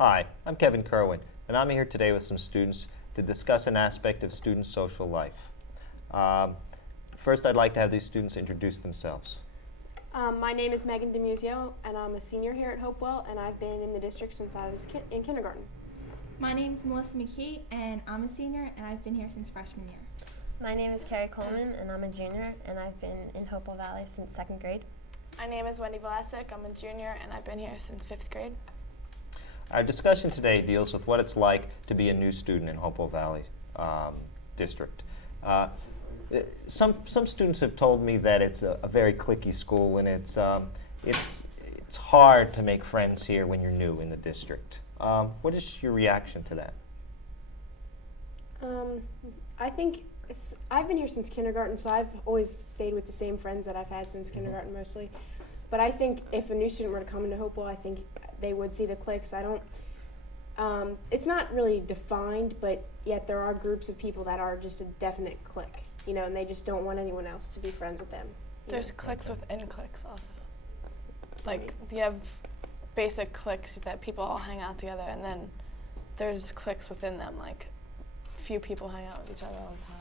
Hi, I'm Kevin Kirwan, and I'm here today with some students to discuss an aspect of student social life. First, I'd like to have these students introduce themselves. My name is Megan DeMuzio, and I'm a senior here at Hopewell, and I've been in the district since I was in kindergarten. My name is Melissa McKee, and I'm a senior, and I've been here since freshman year. My name is Carrie Coleman, and I'm a junior, and I've been in Hopewell Valley since 2nd grade. My name is Wendy Vlasic. I'm a junior, and I've been here since 5th grade. Our discussion today deals with what it's like to be a new student in Hopewell Valley District. Some students have told me that it's a very clicky school, and it's hard to make friends here when you're new in the district. What is your reaction to that? I think I've been here since kindergarten, so I've always stayed with the same friends that I've had since kindergarten mostly. But I think if a new student were to come into Hopewell, I think they would see the cliques. It's not really defined, but yet there are groups of people that are just a definite clique, and they just don't want anyone else to be friends with them. There's cliques within cliques also. Like, you have basic cliques that people all hang out together, and then there's cliques within them, like few people hang out with each other all the time.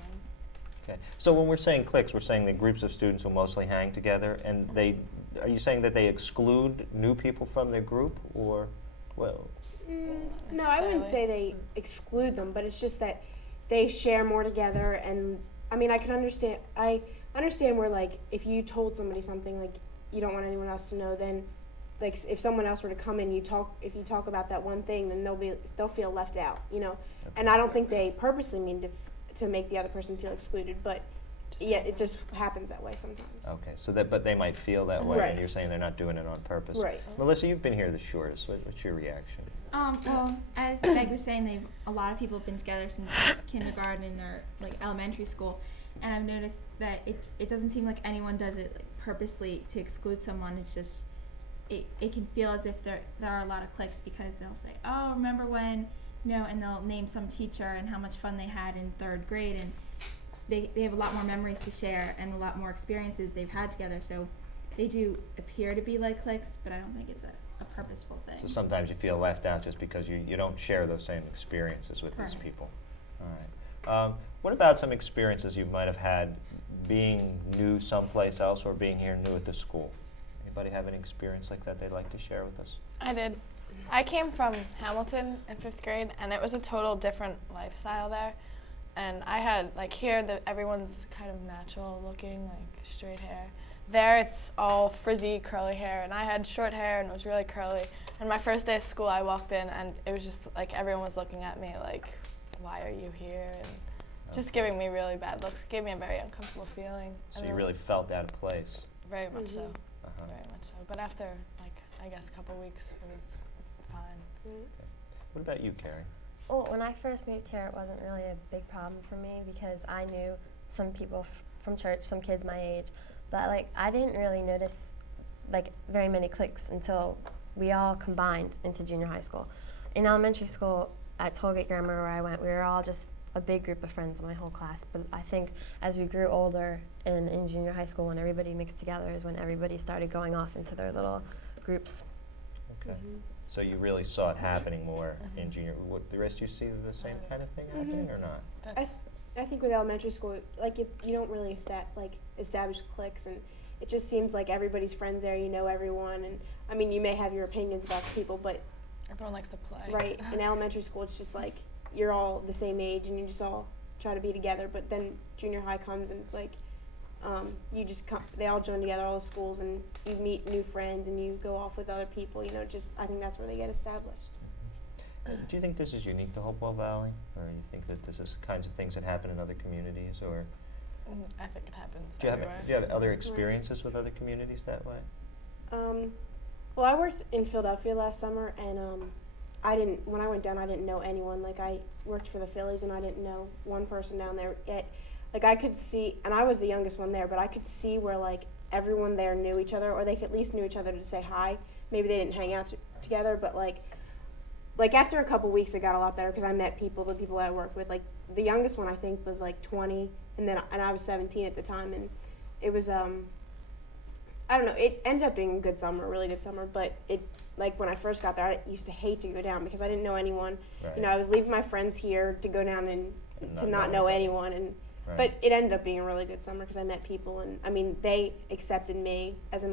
Okay. So when we're saying cliques, we're saying that groups of students will mostly hang together, and are you saying that they exclude new people from their group, or, well? No, I wouldn't say they exclude them, but it's just that they share more together. And I mean, I understand where, like, if you told somebody something, like, you don't want anyone else to know, then, like, if someone else were to come in, if you talk about that one thing, then they'll feel left out, Okay. And I don't think they purposely mean to make the other person feel excluded, but yeah, it just happens that way sometimes. Okay, so but they might feel that way, Right. and you're saying they're not doing it on purpose. Right. Melissa, you've been here the shortest. What's your reaction? Well, as Meg was saying, a lot of people have been together since kindergarten or elementary school, and I've noticed that it doesn't seem like anyone does it purposely to exclude someone. It's just it can feel as if there are a lot of cliques because they'll say, oh, remember when, and they'll name some teacher and how much fun they had in 3rd grade, and they have a lot more memories to share and a lot more experiences they've had together, so they do appear to be like cliques, but I don't think it's a purposeful thing. So sometimes you feel left out just because you don't share those same experiences with Correct. these people. All right. What about some experiences you might have had being new someplace else or being here new at the school? Anybody have any experience like that they'd like to share with us? I did. I came from Hamilton in 5th grade, and it was a total different lifestyle there. And I had, here, everyone's kind of natural looking, straight hair. There, it's all frizzy, curly hair, and I had short hair, and it was really curly. And my first day of school, I walked in, and it was just, everyone was looking at me why are you here? And just giving me really bad looks. It gave me a very uncomfortable feeling. So you really felt out of place? Very much so. Uh-huh. Very much so. But after, I guess a couple weeks, it was fine. Okay. What about you, Carrie? Well, when I first moved here, it wasn't really a big problem for me because I knew some people from church, some kids my age, but I didn't really notice very many cliques until we all combined into junior high school. In elementary school at Tollgate Grammar where I went, we were all just a big group of friends in my whole class, but I think as we grew older in junior high school when everybody mixed together is when everybody started going off into their little groups. Okay. So you really saw it happening more in junior. What, the rest of you see the same kind of thing happening or not? I think with elementary school, you don't really establish cliques, and it just seems like everybody's friends there. You know everyone, and I mean you may have your opinions about people, but Everyone likes to play. right in elementary school, it's just you're all the same age, and you just all try to be together. But then junior high comes, and it's you just they all join together, all the schools, and you meet new friends, and you go off with other people. I think that's where they get established. Do you think this is unique to Hopewell Valley, or you think that this is kinds of things that happen in other communities, or I think it happens do you everywhere. have other experiences with other communities that way? Well, I worked in Philadelphia last summer, and when I went down, I didn't know anyone. I worked for the Phillies, and I didn't know one person down there yet. I could see, and I was the youngest one there, but I could see where everyone there knew each other, or they at least knew each other to say hi. Maybe they didn't hang out together, but after a couple weeks, it got a lot better because I met the people I worked with. The youngest one I think was 20, and I was 17 at the time, and it was I don't know. It ended up being a good summer, a really good summer, but it like when I first got there, I used to hate to go down because I didn't know anyone. Right. You know, I was leaving my friends here to go down and to not know anyone, and Right. but it ended up being a really good summer because I met people, and I mean they accepted me as in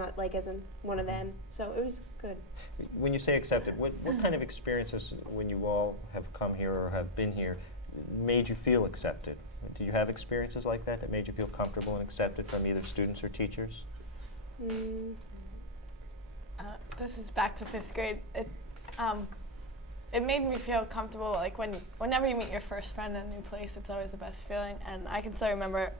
one of them, so it was good. When you say accepted, what kind of experiences, when you all have come here or have been here, made you feel accepted? Do you have experiences like that made you feel comfortable and accepted from either students or teachers? Mm, This is back to 5th grade. It made me feel comfortable. Like whenever you meet your first friend in a new place, it's always the best feeling. And I can still remember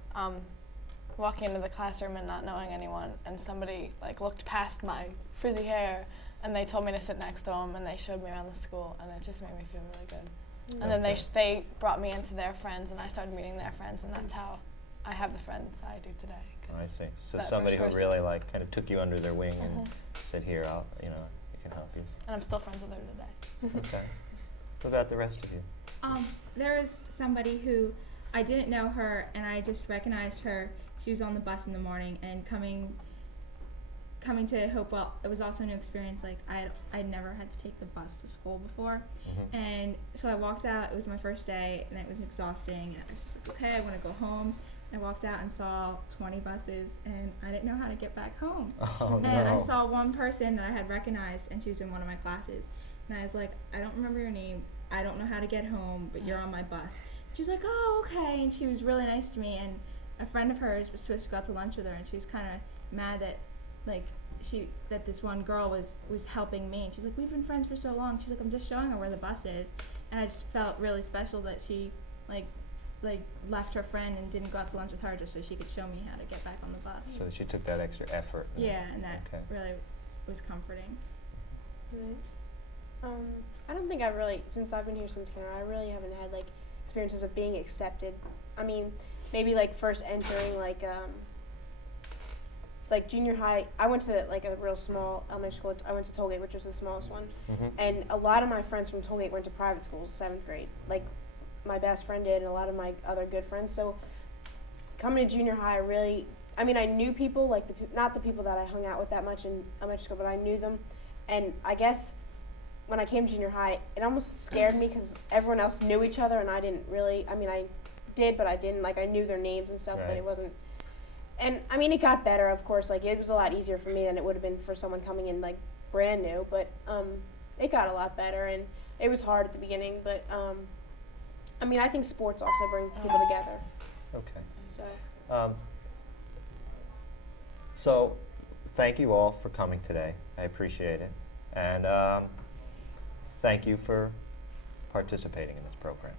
walking into the classroom and not knowing anyone, and somebody like looked past my frizzy hair, and they told me to sit next to them, and they showed me around the school, and it just made me feel really good. And then they brought me into their friends, and I started meeting their friends, and that's how I have the friends I do today. I see. So that somebody first who person. really like kind of took you under their wing and said, "Here, I can help you." And I'm still friends with her today. Okay. What about the rest of you? There was somebody who I didn't know her, and I just recognized her. She was on the bus in the morning, and coming to Hopewell, it was also a new experience. Like I'd never had to take the bus to school before, and so I walked out. It was my first day, and it was exhausting. And I was just like, okay, I want to go home. I walked out and saw 20 buses, and I didn't know how to get back home. Oh, And I no. saw one person that I had recognized, and she was in one of my classes. And I was like, I don't remember your name. I don't know how to get home, but you're on my bus. She was like, oh, okay. And she was really nice to me. And a friend of hers was supposed to go out to lunch with her, and she was kind of mad that, that this one girl was helping me. And she's like, we've been friends for so long. She's like, I'm just showing her where the bus is. And I just felt really special that she, left her friend and didn't go out to lunch with her just so she could show me how to get back on the bus. So she took that extra effort. Yeah, and that Okay. really was comforting. right. I don't think I've really, since I've been here since kindergarten, I really haven't had experiences of being accepted. I mean, maybe first entering junior high. I went to a real small elementary school. I went to Tollgate, which was the smallest one, and a lot of my friends from Tollgate went to private schools, 7th grade. My best friend did, and a lot of my other good friends. So coming to junior high, I knew people, not the people that I hung out with that much in elementary school, but I knew them. And I guess when I came to junior high, it almost scared me because everyone else knew each other, and I didn't really. I did, but I didn't. I knew their names and stuff, but Right. it wasn't. And it got better, of course. It was a lot easier for me than it would have been for someone coming in brand new. But it got a lot better, and it was hard at the beginning. But I think sports also bring people together. Okay. So So, thank you all for coming today. I appreciate it. And thank you for participating in this program.